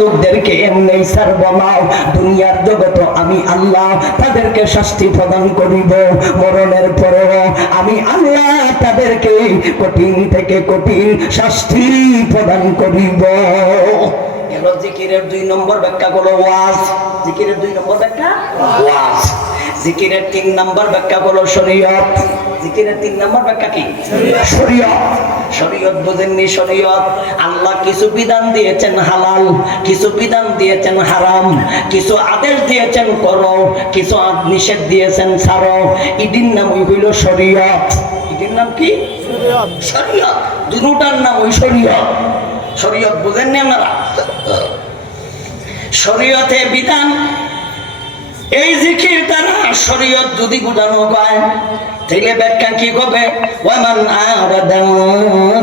লোকদেরকে এমনি ছাড়ব না, দুনিয়ার জগতে আমি আল্লাহ তাদেরকে শাস্তি প্রদান করিব, মরণের পরেও আমি আল্লাহ তাদেরকে কঠিন থেকে কঠিন শাস্তি প্রদান করিব। এলো জিকিরের 2 নম্বর ব্যাখ্যা হলো ওয়াজ। জিকিরের 2 নম্বর ব্যাখ্যা ওয়াজ। জিকিরের 3 নম্বর ব্যাখ্যা হলো শরীয়ত। জিকিরের 3 নম্বর ব্যাখ্যা কি? শরীয়ত। শরীয়ত বুঝেননি? শরীয়ত আল্লাহ কিছু বিধান দিয়েছেন হালাল, কিছু বিধান দিয়েছেন হারাম, কিছু আদেশ দিয়েছেন করো, কিছু নিষেধ দিয়েছেন ছাড়ো। এটির নামই হইল শরীয়ত। এটির নাম কি? শরীয়ত। শরীয়ত দুটার নাম ওই শরীয়ত। শরীয়ত বুঝেননি আপনারা? শরীয়তে বিধান, এই জিকির দ্বারা শরীয়ত যদি বোঝানো হয় তাহলে ব্যাখ্যা কি হবে? ওয়ামান আরাদা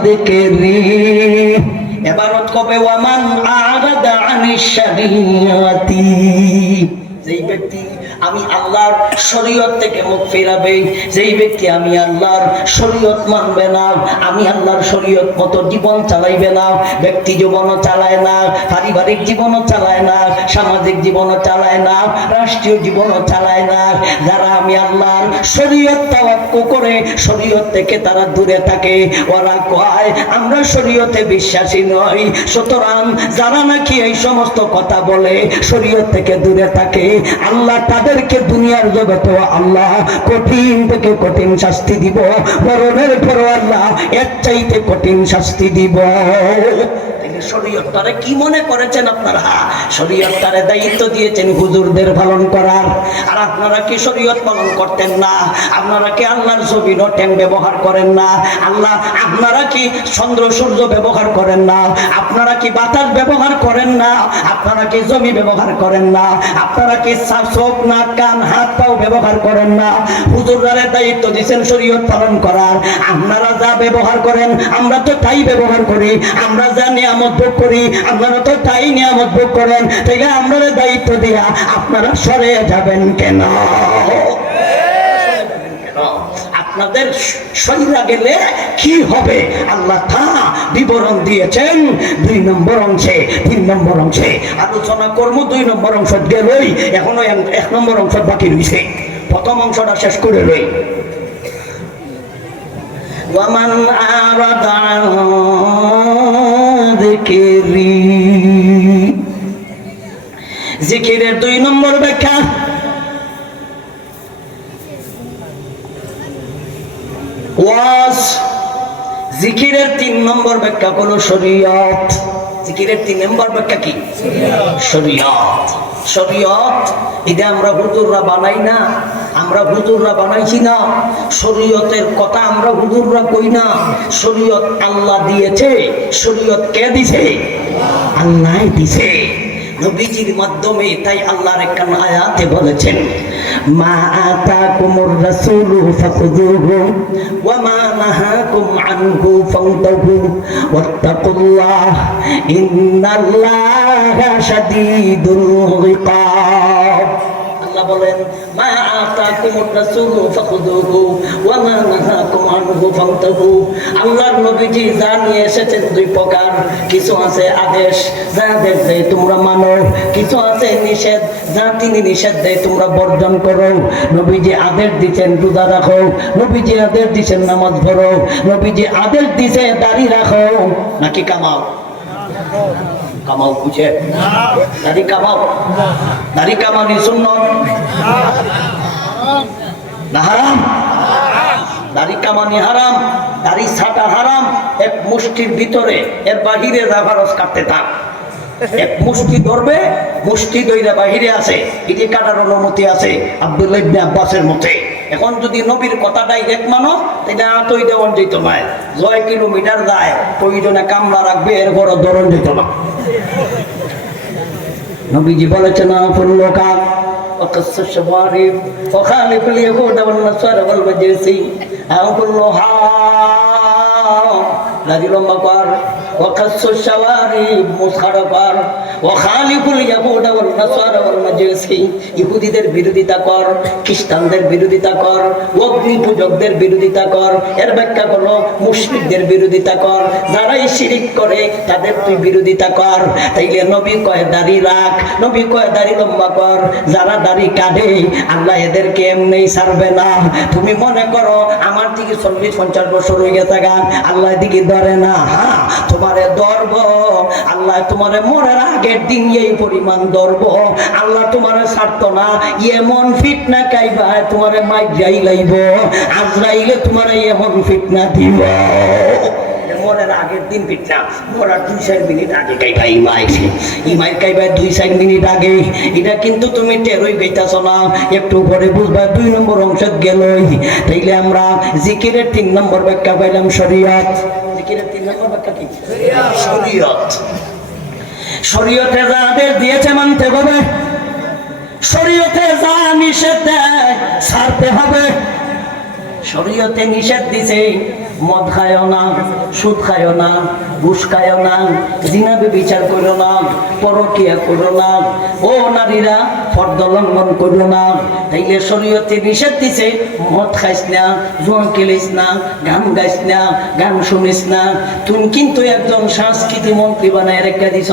যিকরি, এবারত কবে ওয়ামান আরাদা আনিশ শরীয়তি। যেই ব্যক্তি আমি আল্লাহর শরীয়ত থেকে মুখ ফেরাবে, যেই ব্যক্তি আমি আল্লাহর শরীয়ত মানবে না, আমি আল্লাহর শরীয়ত মতো জীবন চালাইবে না, ব্যক্তি জীবনও চালায় না, পারিবারিক জীবনও চালায় না, সামাজিক জীবনও চালায় না, রাষ্ট্রীয় জীবনও চালায় না, যারা আমি আল্লাহর শরীয়ত তাওয়াক্কু করে শরীয়ত থেকে তারা দূরে থাকে, ওরা কয় আমরা শরীয়তে বিশ্বাসী নই। সুতরাং যারা নাকি এই সমস্ত কথা বলে শরীয়ত থেকে দূরে থাকে, আল্লাহ তাদেরকে দুনিয়ার জগতে আল্লাহ কঠিন থেকে কঠিন শাস্তি দিব, মরণের পরও আল্লাহ এর চাইতে কঠিন শাস্তি দিব। শরীয়তটারে কি মনে করেছেন আপনারা? শরীয়তটারে দায়িত্ব দিয়েছেন হুজুরদের পালন করার, আর আপনারা কি শরীয়ত পালন করতেন না? আপনারা কি আল্লাহর জমিন ও ট্যাং ব্যবহার করেন না? আল্লাহ আপনারা কি চন্দ্র সূর্য ব্যবহার করেন না? আপনারা কি বাতাস ব্যবহার করেন না? আপনারা কি জমি ব্যবহার করেন না? আপনারা কি চোখ নাক কান হাত পাও ব্যবহার করেন না? হুজুরদের দায়িত্ব দিয়েছেন শরীয়ত পালন করার, আপনারা যা ব্যবহার করেন আমরা তো তাই ব্যবহার করি, আমরা যা নিয়ামত ভোগ করি আপনারা তো তাই নিয়ামত ভোগ করেন, তাইলে আপনাদের দায়িত্ব দিয়া আপনারা সরে যাবেন কেন? আপনাদের সইরা গেলে কি হবে আল্লাহ তা বিবরণ দিয়েছেন 2 নম্বর অংশে। 3 নম্বর অংশে আলোচনা করবো, 2 নম্বর অংশ গেলই, এখনো 1 নম্বর অংশ বাকি রয়েছে। প্রথম অংশটা শেষ করে লই। ওয়ামান আরাদা আন যিকরি, জিকিরের 2 নম্বর ব্যাখ্যা ওয়াজ। জিকিরের 3 নম্বর ব্যাখ্যা হলো শরীয়ত। জিকিরের 3 নম্বর ব্যাখ্যা কি? শরীয়ত। শরীয়ত এটা আমরা হুজুররা বানাই না, আমরা হুজুররা বানাইছি না, শরীয়তের কথা আমরা হুজুররা কই না, শরীয়ত আল্লাহ দিয়েছে। শরীয়ত কে দিছে? আল্লাহ দিছে নবীজির মাধ্যমে। তাই আল্লাহর একটা আয়াতে বলেছেন মা আতাকুমুর রাসূলু ফাখুযুহু ওয়া মা নাহাকুম আনহু ফান্তাহু ওয়াত্তাকুল্লাহ ইন্নাল্লাহা শাদীদুল ইকাব। আল্লাহ বলেন মা আতাকুমুর রাসূলু ফাখুযুহু ওয়া মা নাহাকুম আনহু ফান্তাহু। আল্লাহর নবীজি যা নিয়ে এসেছেন 2 প্রকার, কিছু আছে আদেশ, যা আদেশ দেয় তোমরা মানো, কিছু আছে নিষেধ, যা তিনি নিষেধ দেয় তোমরা বর্জন করো। নবীজি আদেশ দিচ্ছেন রোজা রাখো, নবীজি আদেশ দিচ্ছেন নামাজ পড়ো, নবীজি আদেশ দিছে দাড়ি রাখো নাকি কামাও। কামাও বুঝে? দাড়ি কামাও, দাড়ি কামানি সুন্নত না হারাম? দাড়ি কামানি হারাম, দাড়ি ছাটা হারাম। এক মুষ্টির ভিতরে, এর বাহিরে রাভারস কাটতে থাক। এক মুষ্টি ধরবে, মুষ্টি দইরা বাহিরে আছে, এটি কাটার অনুমতি আছে আব্দুল্লাহ ইবনে আব্বাসের মতে। এখন যদি নবীর কথা ডাইরেক্ট মানো তাহলে আতই দেওয়ান যেত না, 6 কিলোমিটার যায় প্রয়োজনে কামলা রাখবে, এর বড় ধরন যেত না। নবীজি বলেছেন ফুল্লকা وقص الشوارب وخالف اليهود والنصارى والمجوس أقولها দাড়ি লম্বা কর, وقص الشوارب মুসখারা কর, ওয়াখালিফুল ইয়াহুদা ওয়ান নাসারা ওয়াল মাজুসি, ইহুদিদের বিরোধিতা কর, খ্রিস্টানদের বিরোধিতা কর, অগ্নি পূজকদের বিরোধিতা কর। এর ব্যাখ্যা হলো মুশরিকদের বিরোধিতা কর, যারাই শিরিক করে তাদের তুই বিরোধিতা কর। তাইলে নবী কয় দাড়ি রাখ, নবী কয় দাড়ি লম্বা কর। যারা দাড়ি কাটে আল্লাহ এদেরকে এমনি ছাড়বে না। তুমি মনে করো আমার দিকে 40-50 বছর হয়ে গেছে গান, আল্লাহ দিকে ধরে না। হ্যাঁ, তোমারে ধরব আল্লাহ, তোমারে মরার আগের দিন এই পরিমাণ ধরব। আল্লাহ তোমারে ছাড়তো না, এমন ফিটনা খাইবা তোমারে মাই যাই লাইব, আজরাইলে তোমারে এমন ফিটনা দিব। মরার আগের দিন ফিটনা, মরার 2-4 মিনিট আগে খাইবা ইমাই খাইবা 2-4 মিনিট আগে। এটা কিন্তু তুমি টেরই গইতাছ না, একটু পরে বুঝবা 2 নম্বর অংশ গেলই। তাইলে আমরা জিকিরের 3 নম্বর ব্যাখ্যা পাইলাম শরীয়ত। জিকিরের 3 নম্বর ব্যাখ্যা কি? শরীয়ত। শরীয়তে যা আদেশ দিয়েছে মানতে হবে, শরীয়তে যা নিষেধ দেয় ছাড়তে হবে। শরীয়তে নিষেধ দিছে মদ খায়ও না, সুদ খায়ও না, ঘুষ খায়ও না, জিনা ব্যভিচার করো না, পরকিয়া করো না, ও নারীরা ফর্দ লঙ্ঘন করো না। তাইলে শরীয়তে নিষেধ দিছে মদ খাইস না, জুয়া খেলিস না, গান গাইস না, গান শুনিস না। তুমি কিন্তু একজন সংস্কৃতি মন্ত্রী বানায় রেখে দিছ।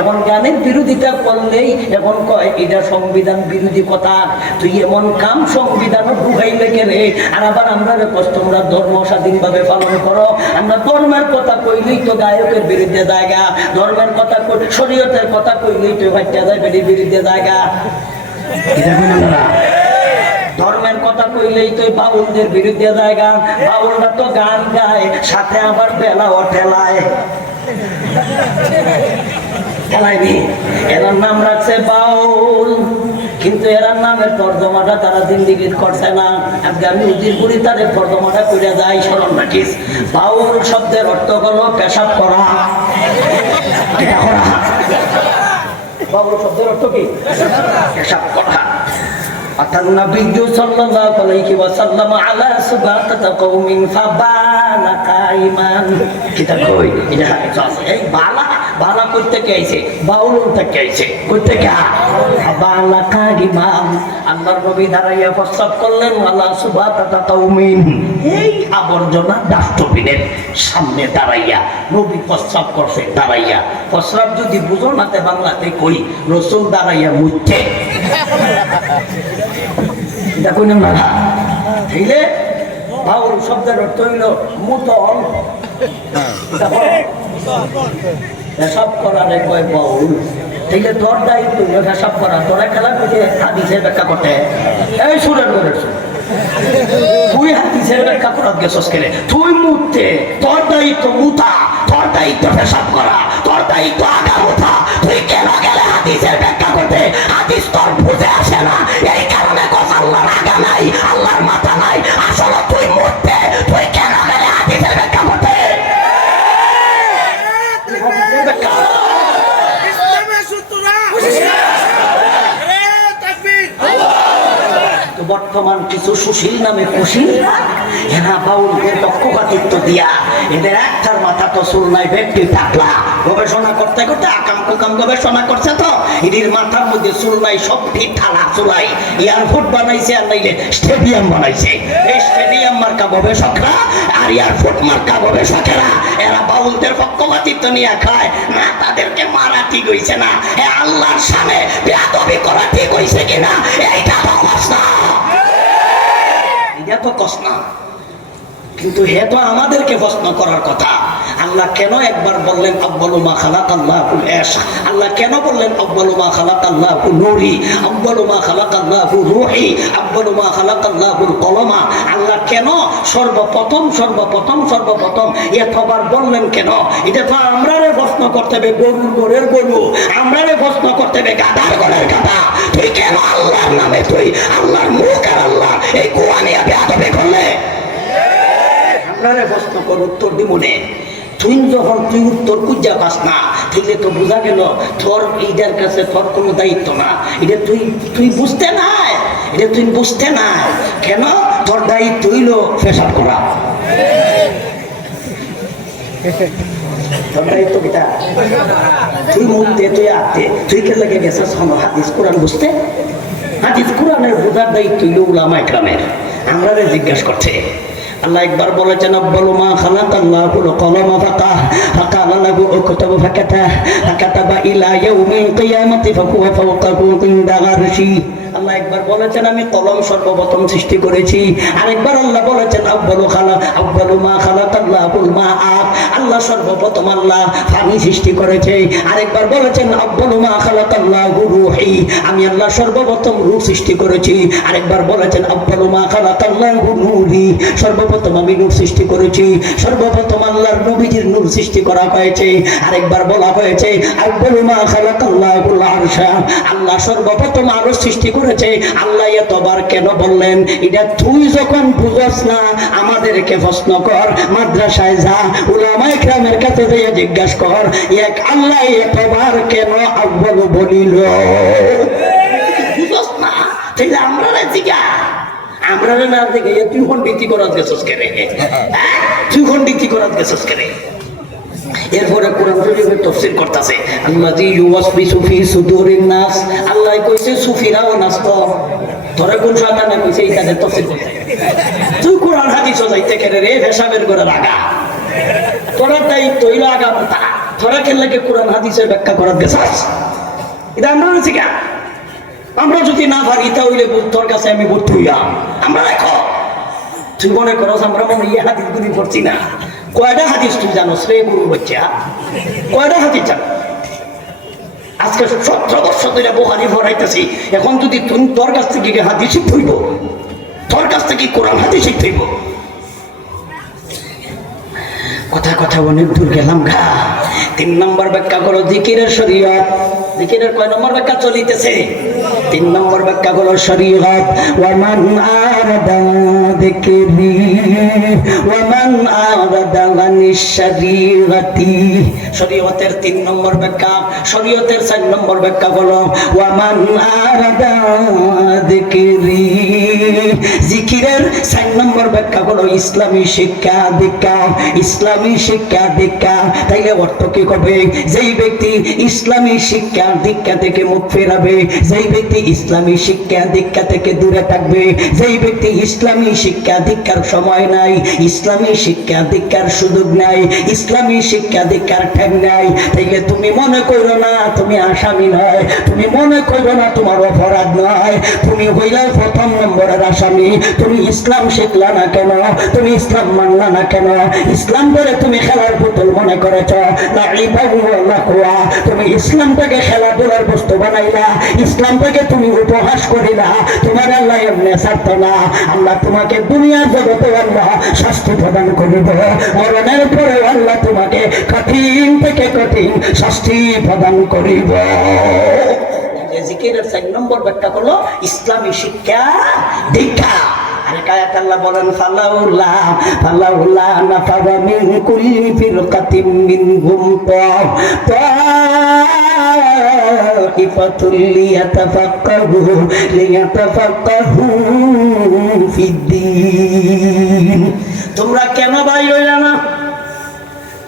এখন গানের বিরোধিতা করলেই এখন কয় এটা সংবিধান বিরোধী কথা। তুই এমন কাম সংবিধানও ঢুকাইলে গেলে, আর আবার আমরা তোমরা ধর্ম স্বাধীনভাবে পালন করো। আমরা ধর্মের কথা কইলেই তো গায়কের বিরুদ্ধে জায়গা, ধর্মের কথা শরীয়তের কথা কইলেই তো বাচ্চা যায় বিরুদ্ধে জায়গা। ধর্মের কথা কইলেই তো বাউলদের বিরুদ্ধে জায়গা, বাউলরা তো গান গায় সাথে আবার বেলাও ঠেলায়। ঠেলাইনি, এনার নাম রাখছে বাউল, কিন্তু এরার নামের তর্জমাটা তারা জিন্দিগি করছে না। আজকে আমি উজিরপুরি তাদের তর্জমাটা করে যাই, স্মরণ রাখিস। বাউল শব্দের অর্থ হলো পেশাব করা। বাউল শব্দের অর্থ কি? পেশাব করা। অর্থাৎ নবী সাল্লাল্লাহু আলাইহি ওয়াসাল্লাম আলা সুবাতাতা কওমিন ফাবালা কাইমান। কিতা কই এটা আছে। এই বালা বালা করতে কে আইছে? বাউল থেকে আইছে। করতে কে? ফাবালা কাইমান। আল্লাহর নবী দাঁড়াইয়া প্রস্তাব করলেন আলা সুবাতাতা কওমিন, এই আবর্জনা ডাস্টবিনের সামনে দাঁড়াইয়া নবী প্রস্তাব করছে। দাঁড়াইয়া প্রস্তাব যদি বুঝো নাতে বাংলাতে কই, রাসূল দাঁড়াইয়া মুছছে। এটা কই না? তাইলে বাউল শব্দের অর্থ হইল মুতল, পেশাব করারে কয় বাউল। তাইলে তোর দায়িত্ব হইল পেশাব করা। তোরা খেলা করছে হাদিসের ব্যাখ্যা করতে, এই সুরের করে তুই হাদিসের ব্যাখ্যা করাত গেছস কেন? তুই মুততে, তোর দায়িত্ব মুতা, তোর দায়িত্ব পেশাব করা, তোর দায়িত্ব আগা মুতা। তুই কেন গেলে হাদিসের ব্যাখ্যা করতে? হাদিস তোর বুঝে আসে না, এই কারণে কথা আল্লাহর আগা নাই, আল্লাহর মাথা নাই। আসলে তুই মুততে, তুই কেন গেলে হাদিসের ব্যাখ্যা করতে? বর্তমান কিছু সুশীল নামে কুশীল এরা বাউলদের পক্ষপাতিত্ব দিয়া এদের একটার মাথা তো চুল নাই, ব্যক্তি টাকলা। গবেষণা করতে করতে আকাম কুকাম গবেষণা করছে তো এদের মাথার মধ্যে চুল নাই, সব ঠিক ঠালা চুলাই। এয়ারপোর্ট বানাইছে আর নাইলে স্টেডিয়াম বানাইছে। এই স্টেডিয়াম মার্কা গবেষকরা আর এয়ারপোর্ট মার্কা গবেষকেরা এরা বাউলদের পক্ষপাতিত্ব নিয়ে খায় না। তাদেরকে মারা ঠিক হইছে না, আল্লাহর সামনে বেয়াদবি করা ঠিক হইছে কিনা এইটা তো কষ্ট, এটা তো কষ্ট না। কিন্তু হে তো আমাদেরকে প্রশ্ন করার কথা, আল্লাহ কেন একবার বললেন আব্বালু মা খালাকাল্লাহুল ইশক? আল্লাহ কেন বললেন আব্বালু মা খালাকাল্লাহু নূরি, আব্বালু মা খালাকাল্লাহু রূহি, আব্বালু মা খালাকাল্লাহুল কলমা? আল্লাহ কেন সর্বপ্রথম এতবার বললেন কেন? এটা তো আমরারে প্রশ্ন করতে হবে, গরুর ঘরের গরু আমরারে প্রশ্ন করতে হবে, গাধার ঘরের গাধা। তুই কেন আল্লাহর নামে তুই আল্লাহর মুখ আর আল্লাহ এই কোরআনে বেয়াদবি করলে? প্রশ্ন কর, উত্তর দিব নে। তুই যখন তুই উত্তর খুঁজা পাস না, তাইলে তো বোঝা গেল তোর এইটার কাছে তোর কোনো দায়িত্ব না। এটা তুই বুঝতে নাই, এটা তুই বুঝতে নাই। কেন? তোর দায়িত্ব হইল পেশাব করা। তোর দায়িত্ব কিটা? তুই মুখতে তুই আতে তুই কে লাগে গেছিস হাদিস কোরআন বুঝতে? হাদিস কোরআনের বোঝার দায়িত্ব হইল উলামা ইকরামের। আমরা জিজ্ঞাসা করছে আল্লাহ একবার বলেছেন আব্বালু মা খালাকাল্লাহুল কলম ফাকালা লাহু উকতুব ফাকাতাবা ইলা ইয়াউমিল কিয়ামাতি ফাহুয়া ফাওকাহু ইনদা আরশি। আল্লাহ একবার বলেছেন আমি কলম সর্বপ্রথম সৃষ্টি করেছি, আরেকবার আল্লাহ বলেছেন আব্বালু মা খালাকাল্লাহুল মা, আল্লাহ সর্বপ্রথম আল্লাহ পানি সৃষ্টি করেছে, আরেকবার বলেছেন আব্বালু মা খালাকাল্লাহু রূহি, আমি আল্লাহ সর্বপ্রথম রূহ সৃষ্টি করেছি, আরেকবার বলেছেন আব্বালু মা খালাকাল্লাহু নূরি, সর্বপ্রথম আমি নূর সৃষ্টি করেছি, সর্বপ্রথম আল্লাহর নবীজির নূর সৃষ্টি করা হয়েছে, আরেকবার বলা হয়েছে আব্বালু মা খালাকাল্লাহুল আরশা, আল্লাহ সর্বপ্রথম আরশ সৃষ্টি করেছে। আল্লাহ এতবার কেন বললেন? এটা তুই যখন বুঝস না আমাদেরকে প্রশ্ন কর, মাদ্রাসায় যা, উলামা ইকরামের কাছে যাইয়া জিজ্ঞাসা কর এক আল্লাহ এতবার কেন আব্বালু বলিল। বুঝস না তাইলে আমরা জিজ্ঞা আমরা না দেখে তুই খন্ডিতি করাত গেছস কেন? তুই খন্ডিতি করাত গেছস কেন? এরপরে কোরআন শরীফের তাফসীর করতেছে আল্লাযী ইউওয়াসবিসু ফি সুদুরিন নাস, আল্লাহ কইছে সুফিরাও নাস্ত, তোরে কোন শয়তানে কইছে এই কাজে তাফসীর করতে? তুই কোরআন হাদিস যাইতে কেন রে? হিসাবের করে লাগা তোরা তাই তৈল আগা মতা তোরা কেন লাগে কোরআন হাদিসের ব্যাখ্যা করাত গেছস? এটা আমরা শিখা, আমরা যদি না পারি তাহলে তোর কাছে আমি ভর্তি হইলাম। আমরা দেখো তুই মনে করস আমরা মনে এই হাদিসগুলি পড়ছি না। কয়টা হাদিস তুই জানোস রে গুরু বাচ্চা? কয়টা হাদিস জানো? আজকে 17 বছর ধরে বুখারী পড়াইতেছি, এখন যদি তুই তোর কাছ থেকে হাদিস শিখতে হইব, তোর কাছ থেকে কোরআন হাদিস শিখতে হইব। কথা অনেক দূর গেলাম গা। 3 নম্বর ব্যাখ্যা করো জিকিরের শরীয়ত। জিকিরের কয় নম্বর ব্যাখ্যা চলিতেছে? 3 নম্বর ব্যাখ্যা করো শরীয়ত। ওয়ামান আরাদা যিকরি ওয়ামান আরাদা আনিশ শরীয়তি। শরীয়তের 3 নম্বর ব্যাখ্যা। শরীয়তের 4 নম্বর ব্যাখ্যা করো ওয়ামান আরাদা যিকরি। জিকিরের 4 নম্বর ব্যাখ্যা করো ইসলামী শিক্ষা দীক্ষা। ইসলামী শিক্ষা দীক্ষা তাইলে অর্থ কি করবে? যেই ব্যক্তি ইসলামী শিক্ষা দীক্ষা থেকে মুখ ফেরাবে, যেই ব্যক্তি ইসলামী শিক্ষা দীক্ষা থেকে দূরে থাকবে, যেই ব্যক্তি ইসলামী শিক্ষা দীক্ষার সময় নাই, ইসলামী শিক্ষা দীক্ষার সুযোগ নাই, ইসলামী শিক্ষা দীক্ষার ঠেক নাই, তাইলে তুমি মনে করো না তুমি আসামি নয়, তুমি মনে করো না তোমার অপরাধ নয়, তুমি হইলা 1 নম্বরের আসামি। তুমি ইসলাম শিখলা না কেন? তুমি ইসলাম মানলা না কেন? ইসলাম করে তুমি খেলার পুতুল মনে করেছ, তুমি ইসলামটাকে খেলাধুলার বস্তু বানাইলা, ইসলামটাকে তুমি উপহাস করিলা। তোমার আল্লাহ এমনি ছাড়ত না। আল্লাহ তোমাকে দুনিয়ার জগতে আল্লাহ শাস্তি প্রদান করিব, মরণের পরে আল্লাহ তোমাকে কঠিন থেকে কঠিন শাস্তি প্রদান করিব। জিকিরের 4 নম্বর ব্যাখ্যা করলো ইসলামী শিক্ষা দীক্ষা। আরেক আল্লাহ বলেন ফালাউলা নাফারা মিন কুল্লি ফিরকাতিন মিনহুম তাইফাতুল লিয়াতাফাক্কাহু ফিদ্দীন। তোমরা কেন বাইর হইলা না?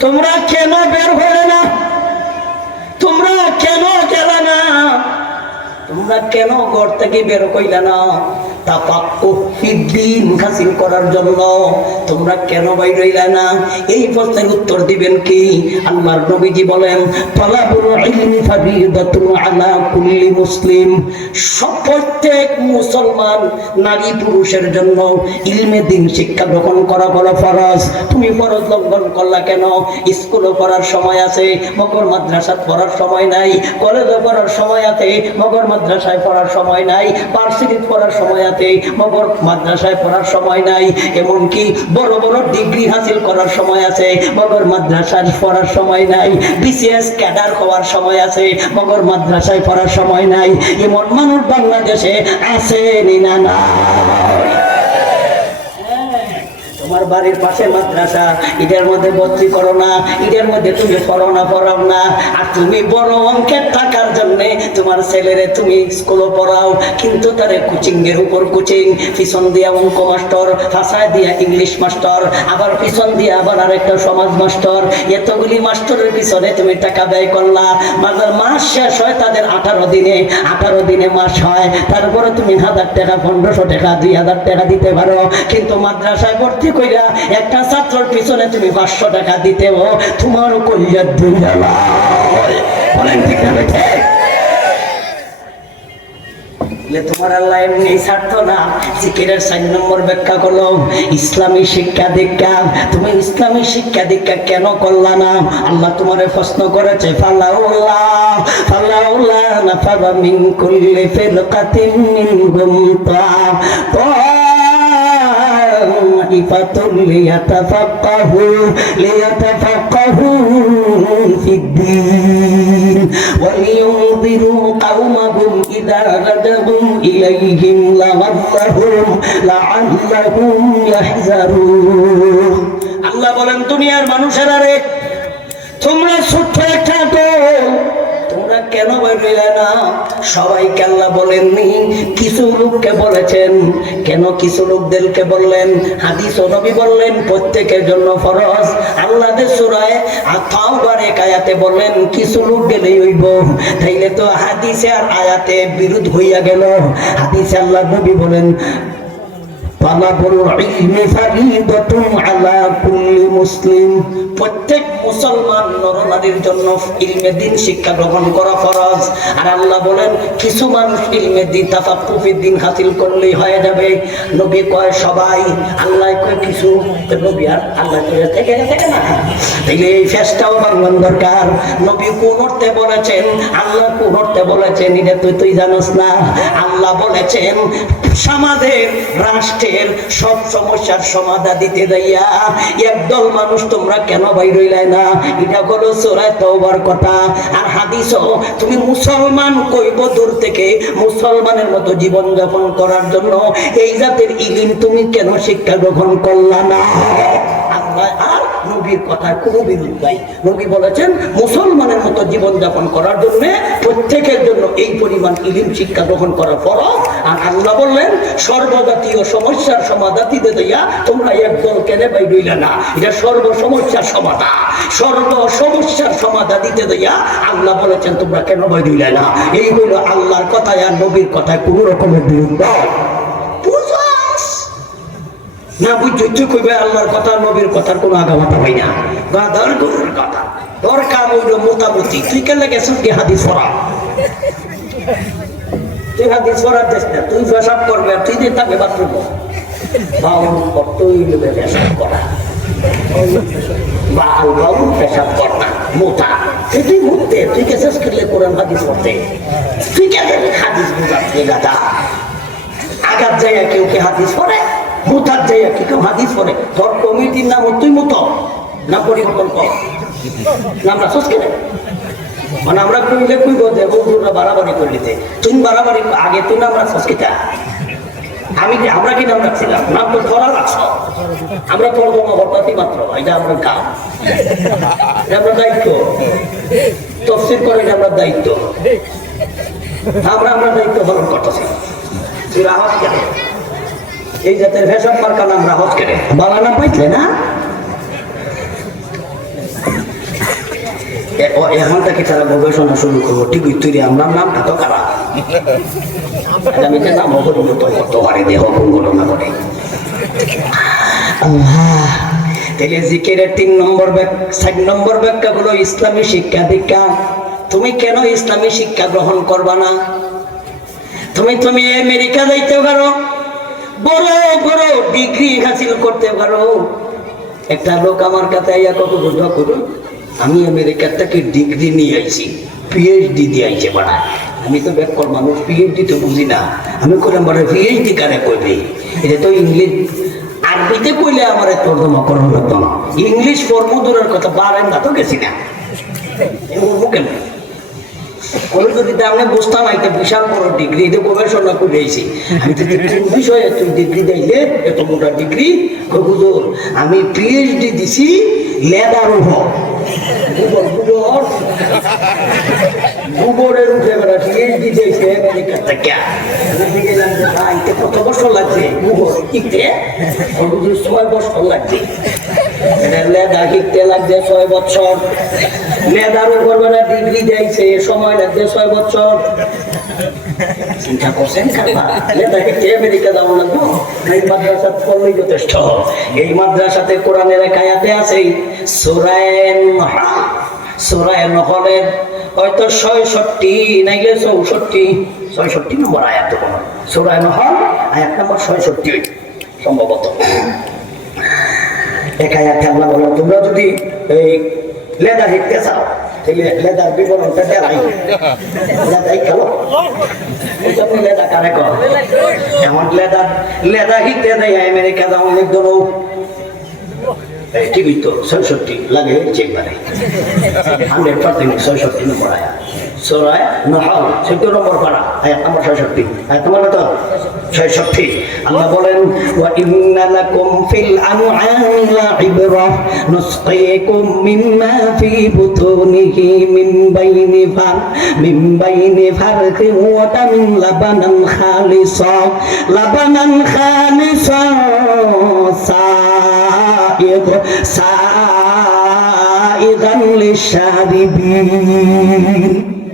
তোমরা কেন বের হইলা না? তোমরা কেন গেলা না? তোমরা কেন ঘর থেকে বের কইলা না? তাফাক্কুহ ফিদ্দীন হাসিল করার জন্য তোমরা কেন বাইর হইলা না? এই প্রশ্নের উত্তর দিবেন কি? আল্লাহর নবীজি বলেন তালাবুল ইলমি ফারিদাতুন আলা কুল্লি মুসলিম। প্রত্যেক মুসলমান নারী পুরুষের জন্য ইলমে দ্বীন শিক্ষা গ্রহণ করা হলো ফরজ। তুমি ফরজ লঙ্ঘন করলা কেন? স্কুলে পড়ার সময় আছে, মগর মাদ্রাসা পড়ার সময় নাই, কলেজে পড়ার সময় আছে, মগর মাদ্রাসায় পড়ার সময় নাই, ভার্সিটিতে পড়ার সময় আছে, মগর মাদ্রাসায় পড়ার সময় নাই, এমনকি বড় বড় ডিগ্রি হাসিল করার সময় আছে, মগর মাদ্রাসায় পড়ার সময় নাই, বিসিএস ক্যাডার হওয়ার সময় আছে, মগর মাদ্রাসায় পড়ার সময় নাই। এমন মানুষ বাংলাদেশে আছে না? না। তোমার বাড়ির পাশে মাদ্রাসা, এটার মধ্যে ভর্তি করো না, এটার মধ্যে তুমি পড়াও না। আর তুমি বড় অঙ্কের টাকার জন্য তোমার ছেলেরে তুমি স্কুলে পড়াও, কিন্তু তারে কোচিং এর উপর কোচিং, পিছন দিয়া অঙ্ক মাস্টার, ভাষায় দিয়া ইংলিশ মাস্টার, আবার পিছন দিয়া আবার আরেকটা সমাজ মাস্টার, এতগুলি মাস্টারের পিছনে তুমি টাকা ব্যয় করলা। মাস শেষ হয় তাদের 18 দিনে মাস হয়, তারপরে তুমি 1000 টাকা, 1500 টাকা, 2000 টাকা দিতে পারো, কিন্তু মাদ্রাসায় ভর্তি কইরা একটা ছাত্রের পিছনে তুমি 500 টাকা দিতেও তোমার কলিজার দুই জ্বালা। বলেন ঠিক না? তোমার আল্লাহ এমনি ছাড়তো না। জিকিরের 4 নম্বর ব্যাখ্যা করলো ইসলামী শিক্ষা দীক্ষা। তুমি ইসলামী শিক্ষা দীক্ষা কেন করলা না? আল্লাহ তোমারে প্রশ্ন করেছে, ফালাউলা নাফারা মিন কুল্লি ফিরকাতিন মিনহুম তাইফাতুন লিয়াতাফাক্কাহু ফিদ্দীন ওয়ালিয়ুনযিরু কাওমাহুম ইযা রাজাউ ইলাইহিম লাআল্লাহুম ইয়াহযারুন। আল্লাহ বলেন, দুনিয়ার মানুষেরা রে, তোমরা ছোট্ট একটা দল, তোমরা কেন বেরোলে না? সবাইকে আল্লাহ বলেননি, কিছু লোককে বলেছেন। কেন কিছু লোকদেরকে বললেন? হাদিস ও নবী বললেন প্রত্যেকের জন্য ফরজ। আল্লাহ সূরা আত-তাওবার এক আয়াতে বললেন কিছু লোক গেলেই হইব। তাইলে তো হাদিসে আর আয়াতে বিরোধ হইয়া গেল। হাদিসে আল্লাহ নবী বলেন, তালাবুল ইলমি ফারিদাতুন আলা কুল্লি মুসলিম, প্রত্যেক মুসলমান নরনারীর জন্য ইলমে দ্বীন শিক্ষা গ্রহণ করা ফরজ। আর আল্লাহ বলেন কিছু মানুষ ইলমে দ্বীন তাফাক্কুহ ফিদ্দীন হাসিল করলেই হয়ে যাবে। নবী কয় সবাই, আল্লাহ কয় কিছু। নবী আর আল্লাহ থেকে না, তাইলে এই ফেসটাও বাংলার দরকার। নবী কোন অর্থে বলেছেন, আল্লাহ কোন অর্থে বলেছেন, এটা তুই জানোস না। আল্লাহ বলেছেন সমাজের, রাষ্ট্রের সব সমস্যার সমাধান দিতে যাইয়া একদল মানুষ তোমরা কেন বাইর হইলাই না? এটা হলো সূরা তাওবার কথা। আর হাদিসও তুমি মুসলমান কইব দূর থেকে, মুসলমানের মতো জীবন যাপন করার জন্য এই জাতের ইলম তুমি কেন শিক্ষা গ্রহণ করলা না? আল্লাহ আর নবীর কথার কোনো বিরোধ নাই। নবী বলেছেন মুসলমানের মতো জীবন যাপন করার জন্য প্রত্যেকের জন্য এই পরিমাণ ইলম শিক্ষা গ্রহণ করা ফরজ। আর আল্লাহ বললেন সর্বজাতীয় সমস্যার সমাধান দিতে দিয়া তোমরা একদল কেনে বাইর হইলা না। এটা সর্ব সমস্যার সমাধান, সর্ব সমস্যার সমাধান দিতে দিয়া আল্লাহ বলেছেন তোমরা কেন বাইর হইলা না। এই হইল আল্লাহর কথায় আর নবীর কথায় কোন রকমের বিরোধ না। বুঝছো, তুই কইবে আল্লাহর কথা নবীর কথার কোনো আগামাতা হয় না। গাদার গরুর কথা দরকার হইল মোটামুটি। তুই কেন গেছিস কি হাদিস পড়া? তুই হাদিস পড়ার দেশ না, তুই পেশাব করবে আর তুই দিয়ে থাকবে বাথরুম। তুই পেশাব করা বাল বাবু পেশাব কর না, মোটা তুই ঘুরতে, তুই গেছিস কিনলে কোরআন হাদিস পড়তে। তুই কেন হাদিস বুঝাচ্ছি গাদা? আঘাত জায়গা কেউ কি হাদিস পড়ে? মুতার জায়গা কি কেউ হাদিস পড়ে? তোর কমিটির নাম তুই মতো না পরিবর্তন কর নামটা সোচ কেন? মানে আমরা কইলে কইব যে বন্ধুরা বাড়াবাড়ি করলিতে, তুই বাড়াবাড়ি আগে তুই নাম রাখছস কিটা? আমরা কি নাম রাখছিলাম? নাম তো ধরা রাখছ। আমরা তর্জমা বর্তাতি মাত্র, এটা আমরা কাম, এটা আমরা দায়িত্ব। তফসির করে এটা আমরা দায়িত্ব, আমরা দায়িত্ব পালন করতেছি। তুই রাহত কেন? এই জাতের ভেষজ মার্কা নাম রাহত কেন? বালা নাম পাইছে না? এখন থেকে তারা গবেষণা শুরু করবো। ঠিকই তুই আমরা নামটা তো খারাপ, আমি যে নাম করতে পারি দেহ না করে। তাহলে জিকিরের 4 নম্বর ব্যাখ্যা হলো ইসলামী শিক্ষা দীক্ষা। তুমি কেন ইসলামী শিক্ষা গ্রহণ করবা না? তুমি আমেরিকা যাইতে পারো, বড় বড় ডিগ্রি হাসিল করতে পারো। একটা লোক আমার কাছে আইয়া কত বুঝা করুন, আমি আমেরিকার থেকে ডিগ্রি নিয়ে আইছি, পিএইচডি দিয়ে আইছে বাড়া। আমি তো ব্যাকল মানুষ, পিএইচডি তো বুঝি না। আমি করলাম বাড়া পিএইচডি কারে কইবে? এটা তো ইংলিশ, আরবিতে কইলে আমার তর্জমা করানো লাগতো না। ইংলিশ ফর্মুলার কথা বারেন না তো গেছি না কেন? যদি আমি বুঝতাম একটা বিশাল বড় ডিগ্রি এটা গবেষণা করে আইছি, আমি তো কোন বিষয়ে তুই ডিগ্রি দিলে এত মোটা ডিগ্রি? হুজুর আমি পিএইচডি দিছি লেদার গোবরের উঠে বেড়া পিএইচডি ডিগ্রি দিয়েছে আমেরিকা থেকে। কত বছর লাগছে? 6 বছর লাগছে। লেদা শিখতে লাগছে 6 বছর। লেদার উপর বেলা ডিগ্রি দিয়েছে, সময় লাগছে 6 বছর। চিন্তা করছেন লেদা শিখতে আমেরিকা যাওয়া লাগবো? এই মাদ্রাসা পড়লেই যথেষ্ট। এই মাদ্রাসাতে কোরআনের এক আয়াতে আছে সূরা নহলের হয়তো 66 নাইলে 64 নম্বর আয়াত। সূরা নহল আয়াত নম্বর 66 সম্ভবত। এক আয়াতে আল্লাহ বলেন, তোমরা যদি এই লেদা শিখতে চাও তাহলে লেদার বিবরণটা দেখাই। লেদাই খেলো লেদা কারে কর এমন লেদা শিখতে দেয় আমেরিকা যাও একদম ঠিকই তো 66 লাগে চেকবারে 100% 66 নম্বর আয়াত সূরা নহল 14 নম্বর পারা আয়াত নম্বর 66 আয়াত নম্বর কত 66 আল্লাহ বলেন ওয়া ইন্না লাকুম ফিল আনআমি লাইবরাহ নুসকিকুম মিম্মা ফি বুতুনিহি মিন বাইনি ফারকিন ওয়া তামিন লাবানান খালিসা সাইগান লিশারিবিন।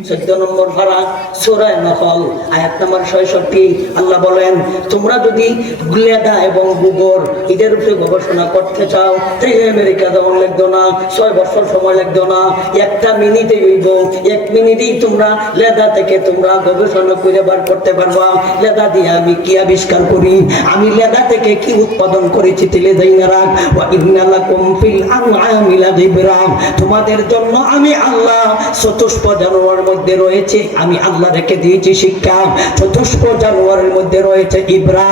14 নম্বর পারা সূরা নহল আয়াত নম্বর 66 আল্লাহ বলেন, তোমরা যদি লেদা এবং গোবর এদের উপরে গবেষণা করতে চাও তাহলে আমেরিকা যেমন লাগতো না, 6 বছর সময় লাগতো না, একটা মিনিটে হইব। 1 মিনিটেই তোমরা লেদা থেকে তোমরা গবেষণা করে বার করতে পারবা লেদা দিয়ে আমি কি আবিষ্কার করি, আমি লেদা থেকে কি উৎপাদন করেছি। তেলে যাই না রাখ ওয়া ইন্না লাকুম ফিল আনআমি লাইবরাহ, তোমাদের জন্য আমি আল্লাহ চতুষ্প জানোয়ারের মধ্যে রয়েছে, আমি আল্লাহ রেখে দিয়েছি শিক্ষা। চতুষ্প জানোয়ারের মধ্যে রয়েছে ইবরা,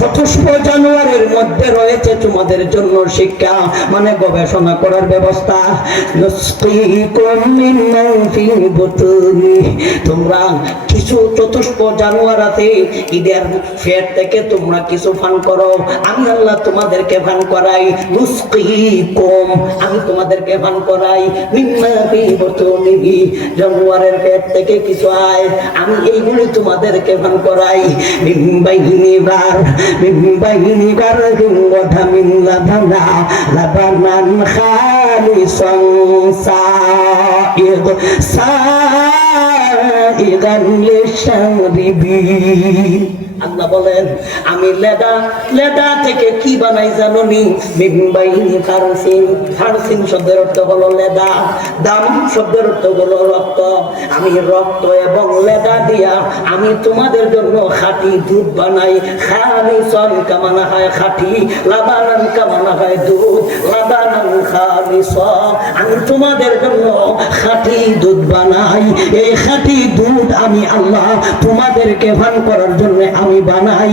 চতুষ্প জানোয়ারের মধ্যে রয়েছে তোমাদের জন্য শিক্ষা, মানে গবেষণা করার ব্যবস্থা। তোমরা কিছু চতুষ্প জানোয়ার আছে, ঈদের ফের থেকে তোমরা কিছু ফান করো, আমি আল্লাহ তোমাদেরকে ফান করাই। নুসকিকুম, আমি তোমাদেরকে ফান করাই মিম্মা ফি বুতুনিহি, জানোয়ারের পেট থেকে কিছু আয়, আমি এইগুলি তোমাদেরকে ফান করাই। মিন বাইনি বার ওয়া মিন লাবানান খালিসান সাইগান লিশারিবিন। আল্লাহ বলেন, আমি লেদা থেকে কি বানাই জানো নি? ফারসিন শব্দের অর্থ হলো লেদা, দাম শব্দের অর্থ হলো রক্ত। আমি রক্ত এবং লেদা দিয়া আমি তোমাদের জন্য খাঁটি দুধ বানাই। খালিসান কামানা হয় খাঁটি, লাবানান কামানা হয় দুধ, লাবানান খালিসা, আমি তোমাদের জন্য খাঁটি দুধ বানাই। এই খাঁটি দুধ আমি আল্লাহ তোমাদেরকে পান করার জন্য আমি বানাই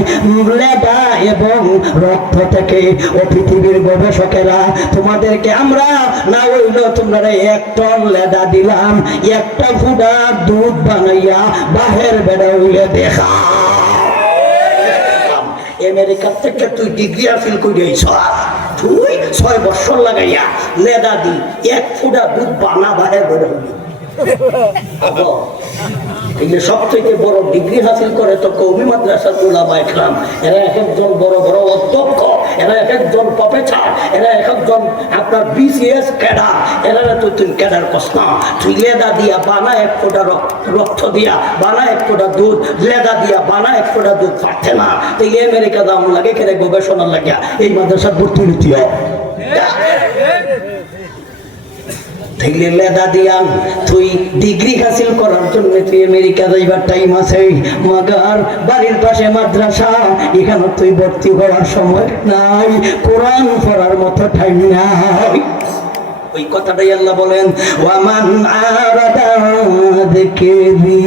লেদা এবং রক্ত থেকে। ও পৃথিবীর গবেষকেরা, তোমাদেরকে আমরা না হইল তোমরা 1 টন লেদা দিলাম, একটা ফুটা দুধ বানাইয়া বাহের বেড়া হইলে দেখা। আমেরিকার থেকে তুই ডিগ্রি হাসিল করিস, তুই 6 বছর লাগাইয়া লেদা দি 1 ফুটা দুধ বানা বাহের বেড়া হইলি। সব থেকে বড় ডিগ্রি হাসিল করে তো কওমি মাদ্রাসার উলামা ইকরাম, এরা এক একজন বড় বড় অধ্যক্ষ, এরা এক একজন প্রফেসর, এরা এক একজন আপনার বিসিএস ক্যাডার। এরা তো তুই ক্যাডার কস না, তুই লেদা দিয়া বানা 1 ফোঁটা রক্ত দিয়া বানা 1 ফোঁটা দুধ, লেদা দিয়া বানা 1 ফোঁটা দুধ পাচ্ছে না। তো এই আমেরিকা দাম লাগে কেন গবেষণা লাগিয়া এই মাদ্রাসার ভর্তি নিতে হয়। লেদা দিয়া তুই ডিগ্রি হাসিল করার জন্য তুই আমেরিকা যাইবার টাইম আছে, মাগার বাড়ির পাশে মাদ্রাসা, এখানে তুই ভর্তি হওয়ার সময় নাই, কোরআন পড়ার মতো টাইম নাই। ওই কথাটাই আল্লাহ বলেন, ওয়ামান আরাদা যিকরি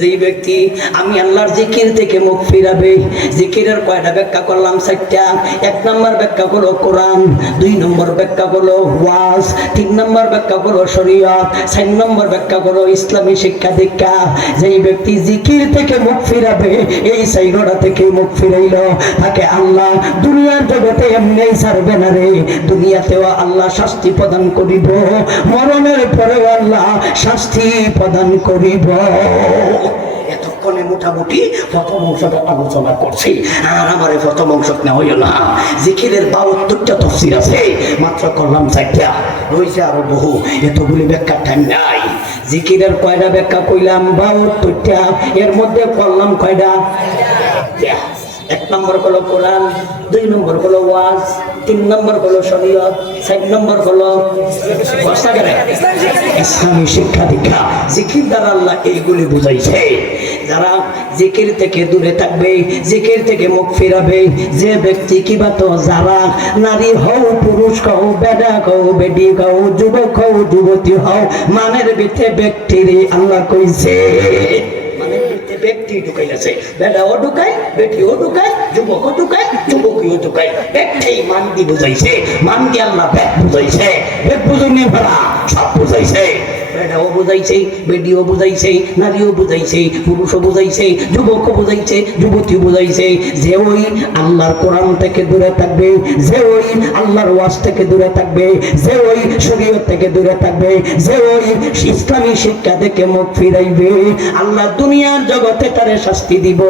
যেই ব্যক্তি আমি আল্লাহর জিকির থেকে মুখ ফিরাবে, জিকিরের কয়টা ব্যাখ্যা করলাম? 4টা। 1 নম্বর ব্যাখ্যা হলো কোরআন, 2 নম্বর ব্যাখ্যা হলো ওয়াজ, 3 নম্বর ব্যাখ্যা হলো শরীয়ত, 4 নম্বর ব্যাখ্যা হলো ইসলামী শিক্ষা দীক্ষা। যেই ব্যক্তি জিকির থেকে মুখ ফিরাবে, এই 4টা থেকে মুখ ফিরাইল, তাকে আল্লাহ দুনিয়ার জগতে এমনি ছাড়বে না রে, দুনিয়াতেও আল্লাহ শাস্তি প্রদান করিব, মরণের পরেও আল্লাহ শাস্তি প্রদান করিব। এতক্ষণে মোটামুটি প্রথম অংশটা আলোচনা করছি, আর আমার প্রথম অংশ নেওয়া হইল না। জিকিরের 72টা তাফসীর আছে, মাত্র করলাম 4টা, রয়েছে আরো বহু, এতগুলি ব্যাখ্যার টাইম নাই। জিকিরের কয়টা ব্যাখ্যা কইলাম? 72টা। এর মধ্যে করলাম কয়টা? 1 নম্বর হলো কোরআন, 2 নম্বর হলো ওয়াজ, 3 নম্বর হলো শরীয়ত, 4 নম্বর হলো ইসলামী শিক্ষা দীক্ষা। জিকির দ্বারা আল্লাহ এইগুলি বুঝাইছে। যারা জিকির থেকে দূরে থাকবে, জিকির থেকে মুখ ফিরাবে, যে ব্যক্তি কিবা তো যারা নারী হও, পুরুষ হও, বেডা হও, বেডি হও, যুবক হও, যুবতী হও, মানের ভিতরে ব্যক্তিরে আল্লাহ কইছে, ব্যক্তি ঢুকাইছে, বেটাও ঢুকায়, বেটিও ঢুকায়, যুবকও ঢুকায়, যুবকীও ঢুকায়। ব্যক্তি মান দি বুঝাইছে, মান দি আল্লাহ ব্যাগ বুঝাইছে, ব্যাগ বুঝাইনি ভরা সব বুঝাইছে। বেটাও বুঝাইছে, বেটিও বুঝাইছে, নারীও বুঝাইছে, পুরুষও বুঝাইছে, যুবকও বুঝাইছে, যুবতীও বুঝাইছে। যে ওই আল্লাহর কোরআন থেকে দূরে থাকবে, যে ওই আল্লাহর ওয়াজ থেকে দূরে থাকবে, যে ওই শরীয়ত থেকে দূরে থাকবে, যে ওই ইসলামী শিক্ষা থেকে মুখ ফিরাইবে, আল্লাহ দুনিয়ার জগতে তারে শাস্তি দিব,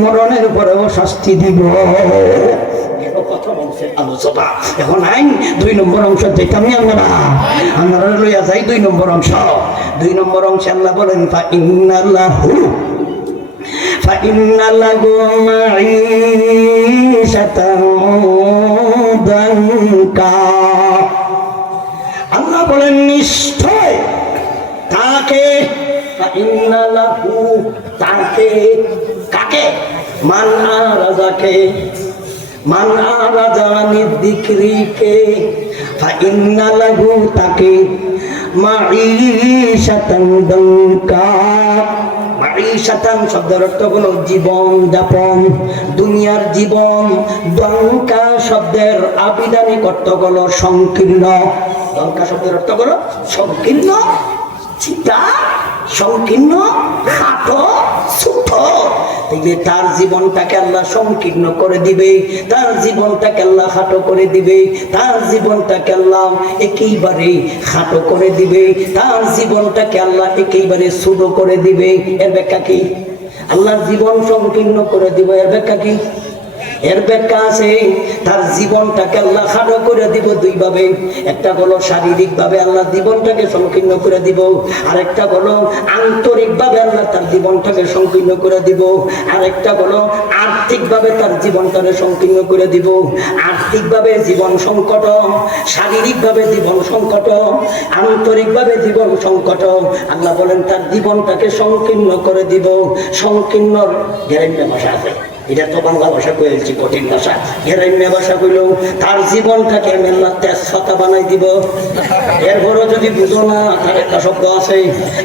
মরণের পরেও শাস্তি দিব। প্রথম অংশের আলোচনা। এখন আইন 2 নম্বর অংশ যেতাম আমরা লইয়া যাই 2 নম্বর অংশ। 2 নম্বর অংশে আল্লাহ বলেন ফাইন্নাল্লাহু মাঈশাতান দানকা। আল্লাহ বলেন নিশ্চয় তাকে, ফাইন্নাল্লাহু তাকে, কাকে? মান আরাজাকে, মান আরাজানি যিকরিকে, ফাইন্না লাহু তাকে মাঈশাতান দানকা। মাঈশাতান শব্দের অর্থ হলো জীবন যাপন, দুনিয়ার জীবন। দানকা শব্দের আবিধানিক অর্থ হলো সংকীর্ণ। দানকা শব্দের অর্থ হলো সংকীর্ণ, চিতা, সংকীর্ণ, খাটো, ছোট। তার জীবনটাকে আল্লাহ সংকীর্ণ করে দিবে, তার জীবনটাকে আল্লাহ খাটো করে দিবে, তার জীবনটাকে আল্লাহ একেবারে খাটো করে দিবে, তার জীবনটাকে আল্লাহ একেবারে ছোট করে দিবে। এর ব্যাখ্যা কি? আল্লাহর জীবন সংকীর্ণ করে দিব, এর ব্যাখ্যা কি? এর ব্যাখ্যা আছে তার জীবনটাকে আল্লাহ খাটো করে দিব 2 ভাবে। একটা হলো শারীরিক ভাবে আল্লাহ জীবনটাকে সংকীর্ণ করে দিব, আর একটা হলো আন্তরিক ভাবে আল্লাহ তার জীবনটাকে সংকীর্ণ করে দিব, আর একটা হলো আর্থিক ভাবে তার জীবনটাকে সংকীর্ণ করে দিব। আর্থিক ভাবে জীবন সংকট, শারীরিক ভাবে জীবন সংকট, আন্তরিক ভাবে জীবন সংকট। আল্লাহ বলেন তার জীবনটাকে সংকীর্ণ করে দিব। সংকীর্ণ গ্যারান্টি ভাষা আছে, এটা তো বাংলা ভাষা কইছি, কঠিন ভাষা। গ্রাম্য ভাষা কইলেও তার জীবনটাকে আমি আল্লাহ তেজপাতা বানাই দিব। এরপরও যদি বুঝো না, তার একটা শব্দ আছে,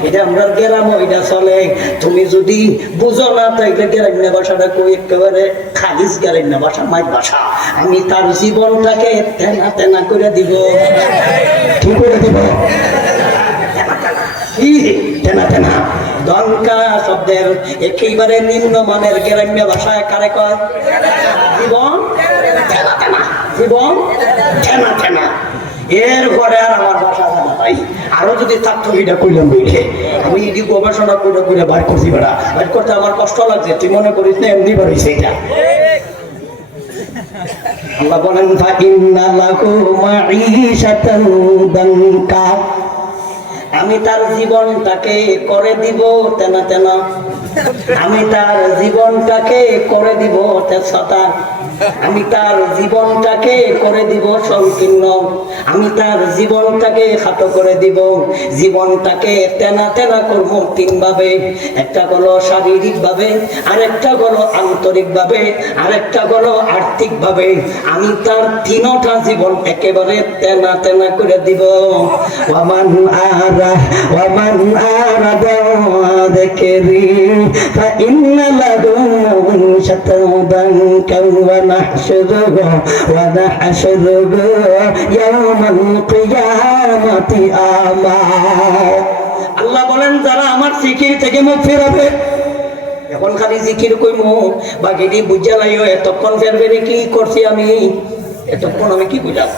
এটা আমরা গ্রাম, এটা চলে। তুমি যদি বুঝো না, তাইলে গ্রাম্য ভাষাটা কই একেবারে খালিজ গ্রাম্য ভাষা, মাইক ভাষা। আমি তার জীবনটাকে তেনা তেনা করে দিব। কি করে দিব? কি তেনা তেনা? দনকা শব্দের একেবারে নিম্নমানের গ্রাম্য ভাষায় কারে কয়? জীবন ঠেনা ঠেনা, জীবন ঠেনা ঠেনা। এরপরে আর আমার ভাষা জানা নাই। আরো যদি থাকতো এটা কইলাম বইলে, আমি এটি গবেষণা করে করে বার করছি, বেড়া বার করতে আমার কষ্ট লাগছে। তুই মনে করিস না এমনি বাড়িছে এটা। আল্লাহ বলেন ফাইন্না লাহু মাঈশাতান দানকা। আমি তার জীবনটাকে করে দিব তেনা তেনা, আমি তার জীবনটাকে করে দিব তেজপাতা। আমি তার জীবনটাকে করে দিব সংকীর্ণ, আমি তার জীবনটাকে খাটো করে দিব, জীবনটাকে তেনা তেনা করব তিন ভাবে। একটা হলো শারীরিক ভাবে, আরেকটা হলো আন্তরিক ভাবে, আরেকটা হলো আর্থিক ভাবে। আমি তার তিনটা জীবন একেবারে তেনা তেনা করে দিব। ওয়ামান আরাদা যিকরি ফাইন্না লাহু শাতাবান ওয়া নাহশুরুহু ইয়াওমাল কিয়ামাতি আমা। আল্লাহ বলেন যারা আমার জিকির থেকে মুখ ফিরাবে, এখন খালি জিকির কইমু বাকিটি বুঝা লাইও, এতক্ষণ ফেরবেরে কি করছি আমি, এতক্ষণ আমি কি বুঝলাম,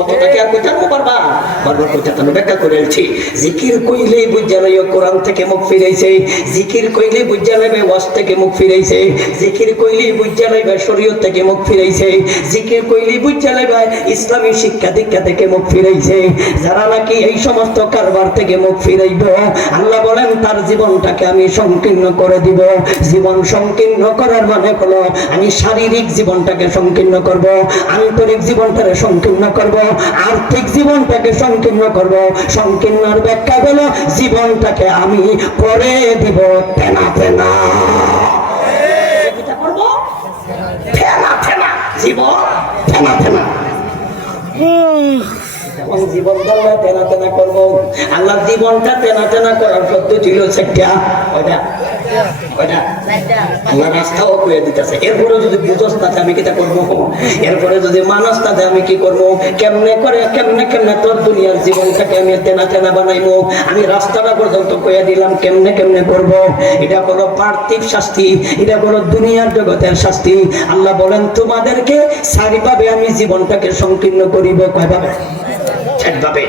অতটাকে আর কইতে পারবা, বারবার কইতে ব্যাখ্যা করে আলছি। জিকির কইলেই বুঝা লাইও কোরআন থেকে মুখ ফিরাইছে, জিকির কইলেই বুঝা লাইবে ওয়াজ থেকে মুখ ফিরাইছে, জিকির কইলেই বুঝা লাইবে শরীয়ত থেকে মুখ ফিরাইছে, জিকির কইলেই বুঝা লাইবে ইসলামী শিক্ষা দীক্ষা থেকে মুখ ফিরাইছে। যারা নাকি এই সমস্ত কারবার থেকে মুখ ফিরাইব, আল্লাহ বলেন তার জীবনটাকে আমি সংকীর্ণ করে দিব। জীবন সংকীর্ণ করার মানে হলো আমি শারীরিক জীবনটাকে সংকীর্ণ করব, আন্তরিক জীবনটাকে সংকীর্ণ করব, আর্থিক জীবনটাকে সংকীর্ণ করব। সংকীর্ণের ব্যাখ্যা হলো জীবনটাকে আমি করে দিব তেনা তেনা। এটা করব তেনা তেনা, জীবন তেনা তেনা। জীবন তেনা তেনা করবো। আল্লাহ জীবনটা তেনা তেনা করার পদ্ধতি হলো একটা, আল্লাহ রাস্তাও করে দিতেছে। এরপরে যদি বুঝস না আমি কিটা করবো, এরপরে যদি মানুষ না আমি কি করবো, কেমনে করে কেমনে কেমনে তোর দুনিয়ার জীবনটাকে আমি তেনা তেনা বানাইবো, আমি রাস্তাটা পর্যন্ত কইয়া দিলাম কেমনে কেমনে করবো। এটা হলো পার্থিব শাস্তি, এটা হলো দুনিয়ার জগতের শাস্তি। আল্লাহ বলেন তোমাদেরকে চারিভাবে আমি জীবনটাকে সংকীর্ণ করিব। কয়ভাবে? চারভাবে।